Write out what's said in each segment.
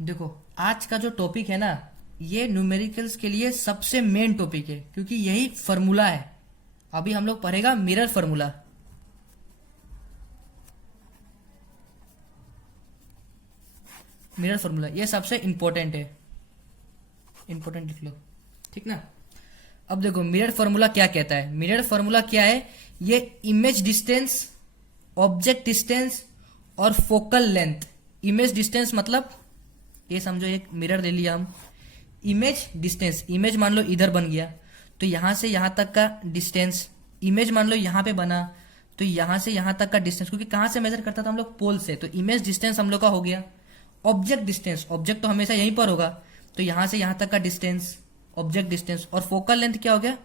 देखो, आज का जो टॉपिक है ना, ये न्यूमेरिकल्स के लिए सबसे मेन टॉपिक है, क्योंकि यही फॉर्मूला है। अभी हम लोग पढ़ेगा मिरर फॉर्मूला। मिरर फॉर्मूला ये सबसे इंपॉर्टेंट है, इंपॉर्टेंट लिख लो, ठीक ना। अब देखो मिरर फॉर्मूला क्या कहता है। मिरर फॉर्मूला क्या है? ये इमेज डिस्टेंस, ऑब्जेक्ट डिस्टेंस और फोकल लेंथ। इमेज डिस्टेंस मतलब ये समझो एक मिरर ले लिया हम, इमेज डिस्टेंस, इमेज मान लो इधर बन गया तो यहां से यहां तक का डिस्टेंस, इमेज मान लो यहां पे बना तो यहां से यहां तक का डिस्टेंस, क्योंकि कहां से मेजर करता था हम लोग? पोल से, तो इमेज डिस्टेंस हम लोग का हो गया। ऑब्जेक्ट डिस्टेंस, ऑब्जेक्ट तो हमेशा यहीं पर होगा, तो यहां से यहां तक का डिस्टेंस, ऑब्जेक्ट डिस्टेंस। और फोकल लेंथ क्या हो गया?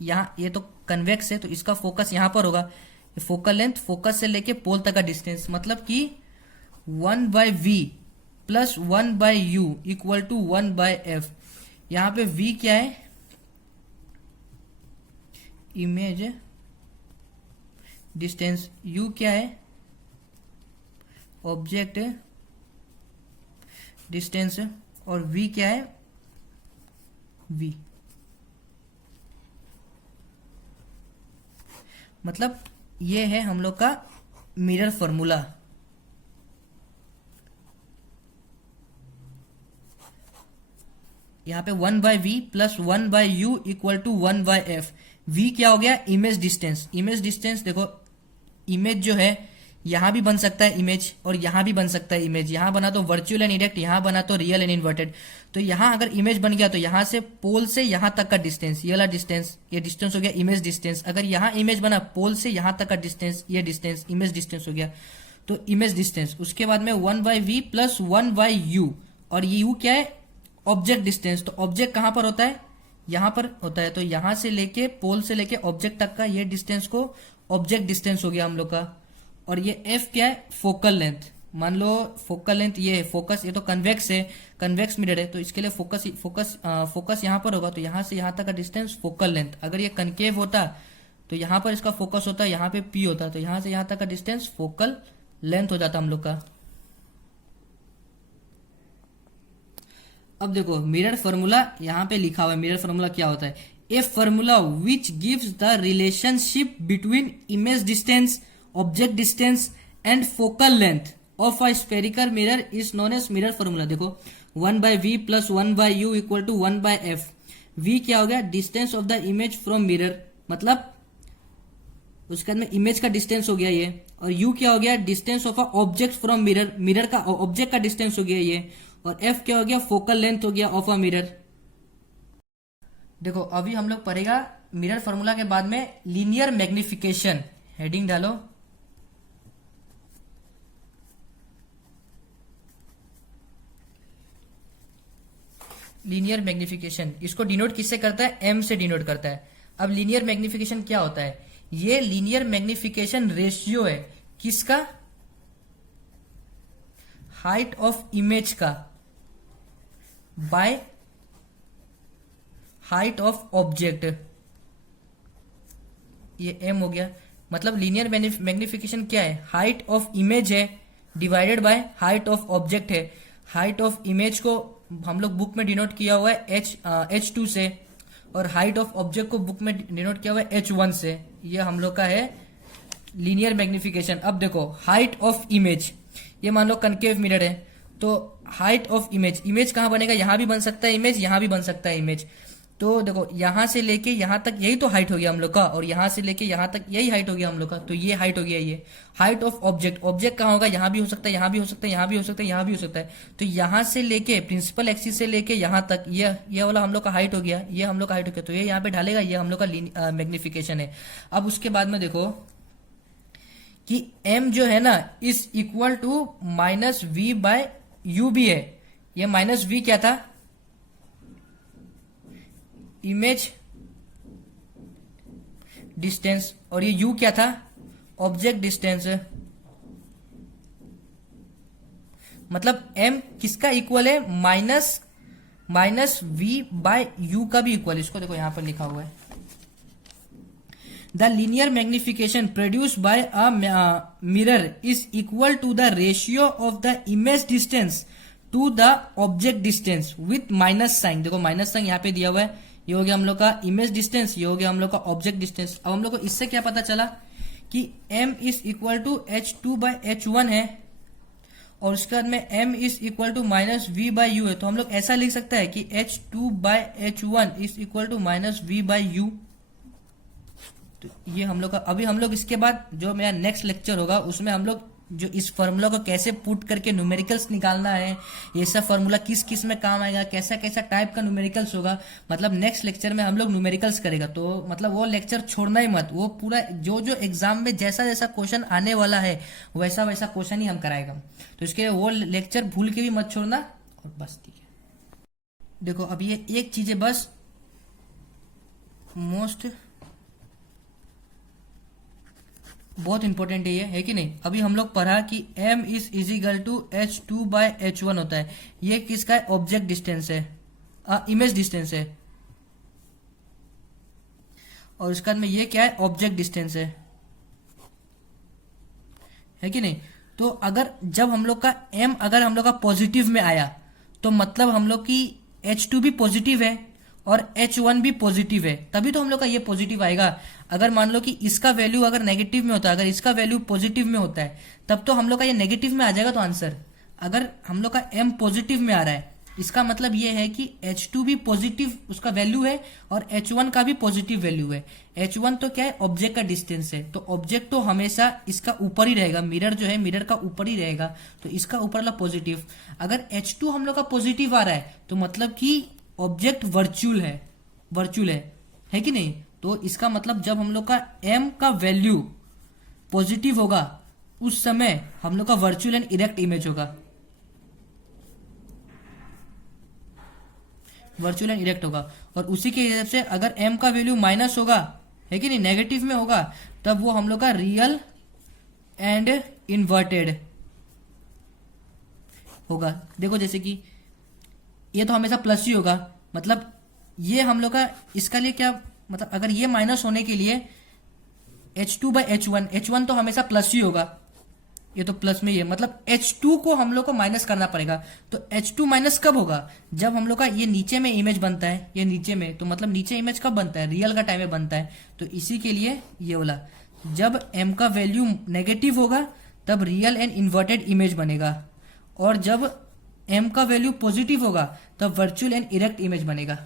यहाँ ये तो कन्वेक्स है तो इसका फोकस यहां पर होगा। फोकल लेंथ, फोकस से लेके पोल तक का डिस्टेंस, मतलब कि 1/v plus 1/u equal to 1/f। यहां पे v क्या है? इमेज डिस्टेंस, u क्या है? ऑब्जेक्ट डिस्टेंस, और v क्या है? v। मतलब ये है हम लोग का मिरर फॉर्मूला। यहां पे 1/v plus 1/u equal to 1/f। v क्या हो गया? Image distance. इमेज डिस्टेंस देखो, इमेज जो है यहां भी बन सकता है इमेज, और यहां भी बन सकता है इमेज। यहां बना तो वर्चुअल एंड इरेक्ट, यहां बना तो रियल एंड इन्वर्टेड। तो यहां अगर इमेज बन गया तो यहां से पोल से यहां तक का डिस्टेंस, ये वाला डिस्टेंस, ये डिस्टेंस हो गया इमेज डिस्टेंस। अगर यहां इमेज बना पोल से यहां तक का डिस्टेंस, ये डिस्टेंस इमेज डिस्टेंस हो गया, तो इमेज डिस्टेंस। उसके बाद में 1/v प्लस 1/u, और ये u क्या है? Object distance. तो ऑब्जेक्ट कहां पर होता है? यहां पर होता है, तो यहां से लेके पोल से लेके ऑब्जेक्ट तक का ये डिस्टेंस को ऑब्जेक्ट डिस्टेंस हो गया हम लोग का। और ये f क्या है? Focal length. मान लो फोकल लेंथ ये है, फोकस, ये तो कन्वेक्स है, कन्वेक्स मिरर है, तो इसके लिए फोकस यहां पर होगा, तो यहां से यहां तक का डिस्टेंस फोकल लेंथ। अगर ये कनकेव होता तो यहां पर इसका फोकस होता, यहां पे p होता, तो यहां से यहां तक का डिस्टेंस फोकल लेंथ हो जाता हम लोग का। अब देखो मिरर फॉर्मूला यहां पे लिखा हुआ है। मिरर फॉर्मूला क्या होता है? A formula which gives the relationship between image distance, object distance and focal length of a spherical mirror is known as mirror formula. देखो 1/v plus 1/u equal to 1/f। v क्या हो गया? Distance of the image from mirror, मतलब उसके बाद में image का distance हो गया ये। और u क्या हो गया? Distance of a object from mirror, mirror का ऑब्जेक्ट का डिस्टेंस हो गया ये। और f क्या हो गया? फोकल लेंथ हो गया ऑफ अ मिरर। देखो अभी हम लोग पढ़ेगा मिरर फॉर्मूला के बाद में लीनियर मैग्निफिकेशन। हेडिंग डालो, लीनियर मैग्निफिकेशन। इसको डिनोट किससे करता है? m से डिनोट करता है। अब लीनियर मैग्निफिकेशन क्या होता है? ये लीनियर मैग्निफिकेशन रेशियो है किसका? हाइट ऑफ इमेज का बाय हाइट ऑफ ऑब्जेक्ट, ये m हो गया। मतलब लीनियर मैग्निफिकेशन क्या है? हाइट ऑफ इमेज है divided by height of object है। हाइट ऑफ इमेज को हम लोग बुक में डिनोट किया हुआ है h2 से, और हाइट ऑफ ऑब्जेक्ट को बुक में डिनोट किया हुआ है h1 से। ये हम लोग का है लीनियर मैग्निफिकेशन। अब देखो हाइट ऑफ इमेज, ये मान लो कनकेव मिरर है, तो हाइट ऑफ इमेज, इमेज कहां बनेगा? यहां भी बन सकता है इमेज, यहां भी बन सकता है इमेज। तो देखो यहां से लेके यहां तक यही तो हाइट हो गया हम लोग का, और यहां से लेके यहां तक यही हाइट हो गया हम लोग का, तो ये हाइट हो गया ये। हाइट ऑफ ऑब्जेक्ट, ऑब्जेक्ट कहां होगा? यहां भी हो सकता है, यहां भी हो सकता है, यहां भी हो सकता है, यहां भी हो सकता है। तो यहां से लेके प्रिंसिपल एक्सिस से लेके यहां तक ये वाला हम लोग का हाइट हो गया, ये हम लोग का हाइट हो गया, तो ये यहाँ पे ढालेगा, ये हम लोग का मैग्निफिकेशन है। अब उसके बाद में देखो कि m जो है ना इज इक्वल टू -v/u भी है। ये -v क्या था? इमेज डिस्टेंस, और ये u क्या था? Object distance. मतलब m किसका इक्वल है? -v/u का भी इक्वल। इसको देखो यहां पर लिखा हुआ है the linear magnification produced by a mirror is equal to the ratio of the image distance to the object distance with minus sign. देखो माइनस साइन यहाँ पे दिया हुआ है, ये हो गया हम लोग का इमेज डिस्टेंस, ये हो गया हम लोग का ऑब्जेक्ट डिस्टेंस। अब हम लोग को इससे क्या पता चला कि m is equal to h2/h1 है और उसके बाद में m is equal to minus v/u है। तो हम लोग ऐसा लिख सकते हैं कि h2/h1 is equal to minus v/u। तो ये हम लोग का, अभी हम लोग इसके बाद जो मेरा नेक्स्ट लेक्चर होगा उसमें हम लोग जो इस फॉर्मूला को कैसे पुट करके न्यूमेरिकल्स निकालना है, ये सब फॉर्मूला किस किस में काम आएगा, कैसा कैसा टाइप का न्यूमेरिकल्स होगा, मतलब नेक्स्ट लेक्चर में हम लोग न्यूमेरिकल्स करेगा। तो मतलब वो लेक्चर छोड़ना ही मत, वो पूरा जो जो एग्जाम में जैसा जैसा क्वेश्चन आने वाला है वैसा वैसा क्वेश्चन ही हम कराएगा। तो इसके वो लेक्चर भूल के भी मत छोड़ना। और बस ठीक है, देखो अब ये एक चीज है बस मोस्ट बहुत इंपॉर्टेंट है कि नहीं। अभी हम लोग पढ़ा कि m is equal to h2/h1 होता है। ये किसका है? ऑब्जेक्ट डिस्टेंस है, इमेज डिस्टेंस है। और उसके बाद में ये क्या है? ऑब्जेक्ट डिस्टेंस है कि नहीं। तो अगर जब हम लोग का m अगर हम लोग का पॉजिटिव में आया तो मतलब हम लोग की h2 भी पॉजिटिव है और h1 भी पॉजिटिव है, तभी तो हम लोग का ये पॉजिटिव आएगा। अगर मान लो कि इसका वैल्यू अगर नेगेटिव में होता है, अगर इसका वैल्यू पॉजिटिव में होता है, तब तो हम लोग का ये नेगेटिव में आ जाएगा। तो आंसर अगर हम लोग का m पॉजिटिव में आ रहा है, इसका मतलब ये है कि h2 भी पॉजिटिव उसका वैल्यू है और h1 का भी पॉजिटिव वैल्यू है। h1 तो क्या है? ऑब्जेक्ट का डिस्टेंस है। तो ऑब्जेक्ट तो हमेशा इसका ऊपर ही रहेगा, मिरर जो है मिरर का ऊपर ही रहेगा, तो इसका ऊपर वाला पॉजिटिव। अगर h2 हम लोग का पॉजिटिव आ रहा है तो मतलब कि ऑब्जेक्ट वर्चुअल है कि नहीं। तो इसका मतलब जब हम लोग का m का वैल्यू पॉजिटिव होगा उस समय हम लोग का वर्चुअल एंड इरेक्ट इमेज होगा, वर्चुअल एंड इरेक्ट होगा। और उसी के हिसाब से अगर m का वैल्यू माइनस होगा, है कि नहीं, नेगेटिव में होगा, तब वो हम लोग का रियल एंड इन्वर्टेड होगा। देखो जैसे कि ये तो हमेशा प्लस ही होगा, मतलब ये हम लोग का इसका लिए क्या मतलब, अगर ये माइनस होने के लिए h2/h1, h1 तो हमेशा प्लस ही होगा, ये तो प्लस में ही है, मतलब h2 को हम लोग को माइनस करना पड़ेगा। तो h2 माइनस कब होगा? जब हम लोग का ये नीचे में इमेज बनता है, ये नीचे में, तो मतलब नीचे इमेज कब बनता है? रियल का टाइम में बनता है। तो इसी के लिए ये बोला जब m का वैल्यू नेगेटिव होगा तब रियल एंड इन्वर्टेड इमेज बनेगा, और जब m का वैल्यू पॉजिटिव होगा तब वर्चुअल एंड इरेक्ट इमेज बनेगा।